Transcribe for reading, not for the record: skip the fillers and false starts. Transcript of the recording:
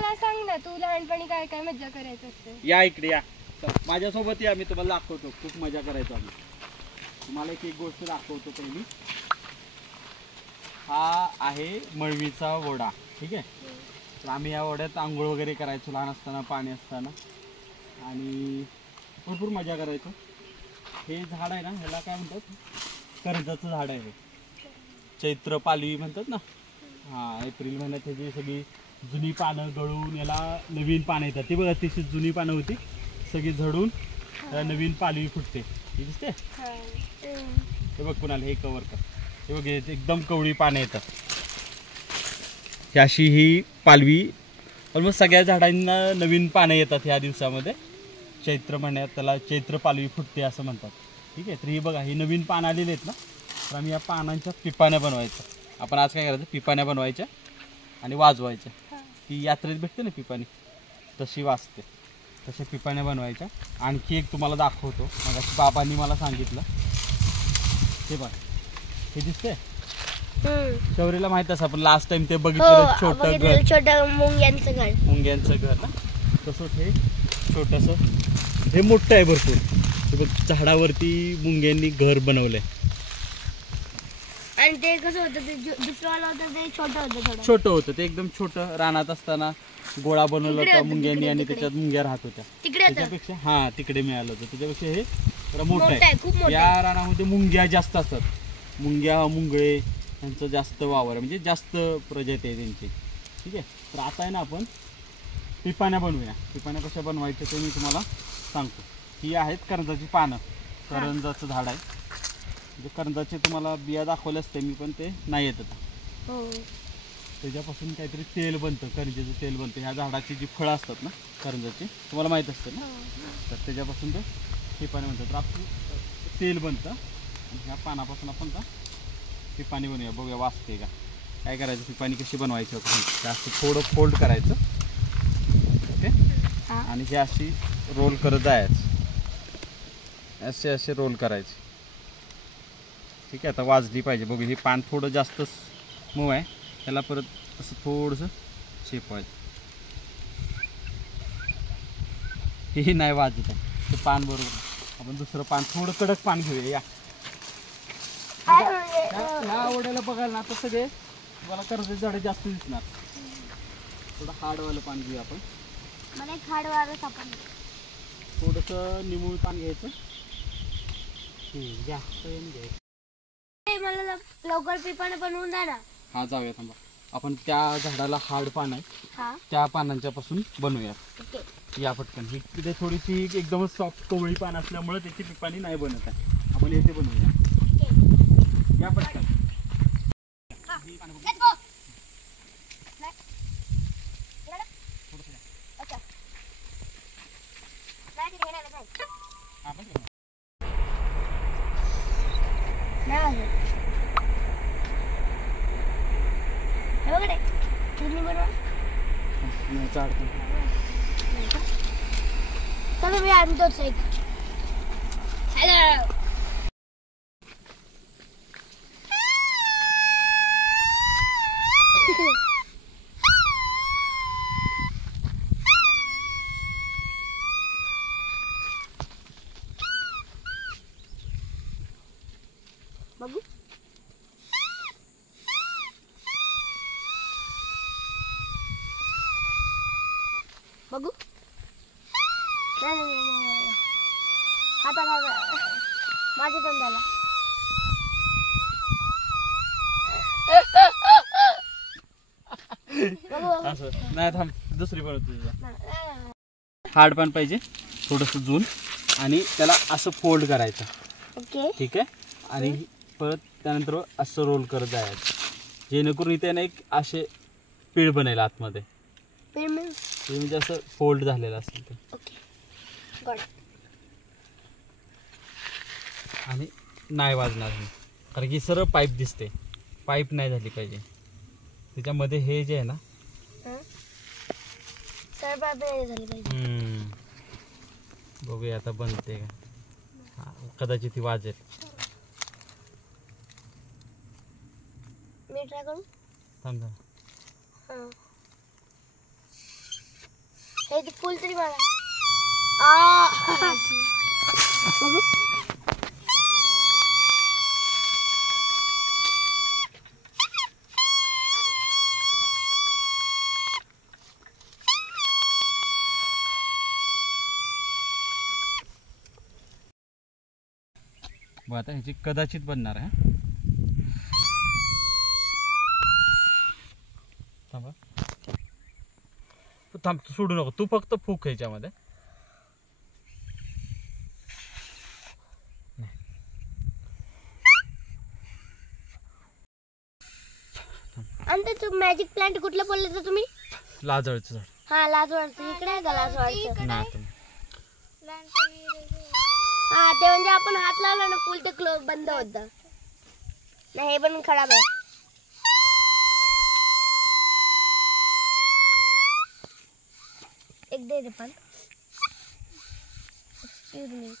मला सांग ना, तू लहानपणी काय काय मज्जा करायचं असते? या इकडे या, माझ्यासोबत या, मी तुम्हाला दाखवतो. खूप मजा करायचो आम्ही. तुम्हाला एक गोष्ट दाखवतो पहिली. हा आहे मळवीचा ओढा, ठीक आहे. तर आम्ही या ओढ्यात आंघोळ वगैरे करायचो लहान असताना, पाणी असताना, आणि भरपूर मजा करायचो. हे झाड आहे ना, ह्याला काय म्हणतात, कर्जाचं झाड आहे. चैत्र पालवी म्हणतात ना. हां, एप्रिल महिन्यात ह्याची सगळी जुनी पानं गळून याला नवीन पानं येतात. ती बघा, अतिशय जुनी पानं होती, सगळी झडून नवीन पालवी फुटते. हे दिसते, हे बघ कुणाला, हे कवर कर. हे बघ, एकदम कवळी पानं येतात. अशी ही पालवी ऑलमोस्ट सगळ्या झाडांना नवीन पानं येतात ह्या दिवसामध्ये. चैत्र महिन्यात त्याला चैत्र पालवी फुटते असं म्हणतात, ठीक आहे. तर ही बघा, ही नवीन पानं आलेली आहेत ना, तर आम्ही या पानांच्या पिपाण्या बनवायच्या. आपण आज काय करायचं, पिपाण्या बनवायच्या आणि वाजवायच्या. ती यात्रेत भेटते ना पिपाणी, तशी वाजते. तशा पिपाण्या बनवायच्या. आणखी एक तुम्हाला दाखवतो, मग बाबांनी मला सांगितलं. हे बघ, हे दिसते, शौर्यला माहित असं, आपण लास्ट टाइम ते बघितलं, छोटं घर, छोटं मुंग्यांचं घर. मुंग्यांचं घर ना, तसंच हे छोटंसं, हे मोठं आहे भरपूर. हे बघ, झाडावरती मुंग्यांनी घर बनवलंय. आणि ते कसं होतं, ते दुसरं होतं ते छोटं होतं, थोडं छोटं होतं ते, एकदम छोटं. रानात असताना गोळा बनवला होता मुंग्यांनी, आणि त्याच्यात मुंग्या राहत होत्या. त्याच्यापेक्षा हा तिकडे मिळालं होतं, त्याच्यापेक्षा हे जरा मोठं आहे. या रानामध्ये मुंग्या जास्त असतात. मुंग्या, मुंगळे यांचं जास्त वावर आहे, म्हणजे जास्त प्रजाती आहे त्यांची, ठीक आहे. तर आता आहे ना, आपण पिपाण्या बनवूया. पिपाण्या कशा बनवायच्या ते मी तुम्हाला सांगतो. ही आहेत करंजाची पानं, करंजाचं झाड आहे. म्हणजे करंजाचे तुम्हाला बिया दाखवले असते मी, पण ते नाही येत आता. त्याच्यापासून काहीतरी तेल बनतं, करंजाचं तेल बनतं. ह्या झाडाची जी फळं असतात ना करंजाची, तुम्हाला माहीत असतं ना, तर त्याच्यापासून ते पिपाणी बनतं. तर आपलं तेल बनतं, आणि ह्या पानापासून आपण का पिपाणी बनवूया. बघूया वाजते का. काय करायचं, पिपाणी कशी बनवायची, जास्त थोडं फोल्ड करायचं, ओके. आणि हे अशी रोल करत जायचं, असे असे रोल करायचे, ठीक आहे. आता वाजली पाहिजे, बघू. हे पान थोडं जास्त मऊ आहे, त्याला परत असं थोडंसं शेपवायचं. हे नाही वाजत आहे, ते पान बरोबर. आपण दुसरं पान, थोडं कडक पान घेऊया. या ह्या आवड्याला बघायला ना, तर सगळे तुम्हाला कर्जाचे झाडं जास्त दिसणार. थोडं हार्डवालं पान घेऊया आपण. मला एक हार्डवालं सापडलं. थोडंसं निमुळ पान घ्यायचं, जास्त घ्यायचं. मला लवकर पिपाने बनवून द्या ना. हा, जाऊया, थांबा. आपण त्या झाडाला हार्ड पान आहे, त्या पानांच्या पासून बनवूया. या पटकन. ही तिथे थोडीशी एकदमच सॉफ्ट कवळी पान असल्यामुळे त्याची पिपाणी नाही बनत आहे. आपण येथे बनवूया. या पटकन. चलो मी आणतोच एक. हॅलो, बघू. बघू. हातात माझ्या तोंडाला. नाही, थांब, दुसरी बनवतो. हार्ड पान पाहिजे, थोडंसं जून, आणि त्याला असं फोल्ड करायचं, ओके, ठीक आहे. आणि परत त्यानंतर असं रोल करत जायचं, जेणेकरून इथे ना एक असे पीळ बनेल आतमध्ये. म्हणजे असं फोल्ड झालेलं असेल ते, आणि नाही वाजणार नाही, कारण की सरळ पाईप दिसते. पाईप नाही झाली पाहिजे त्याच्यामध्ये. हे जे आहे ना, बघूया आता बनते का. कदाचित ती वाजेल. मी ट्राय करू. थांब. हे ते फुल तरी बघा. आ बघू. बघ आता ह्याची कदाचित बनणार आहे. थांबा, थांब, सोडू नको तू, फक्त फूक ह्याच्यामध्ये. आणि ते मॅजिक प्लांट कुठलं बोलले तर तुम्ही? लाजळचं झाड. हा लाजवाडचं. इकडे आहे का लाजवाडचं? नाही हा ते म्हणजे आपण हात लावला ना फुल ते क्लोज बंद होतं. नाही हे पण खराब आहे. एक दे रे पण. Excuse me.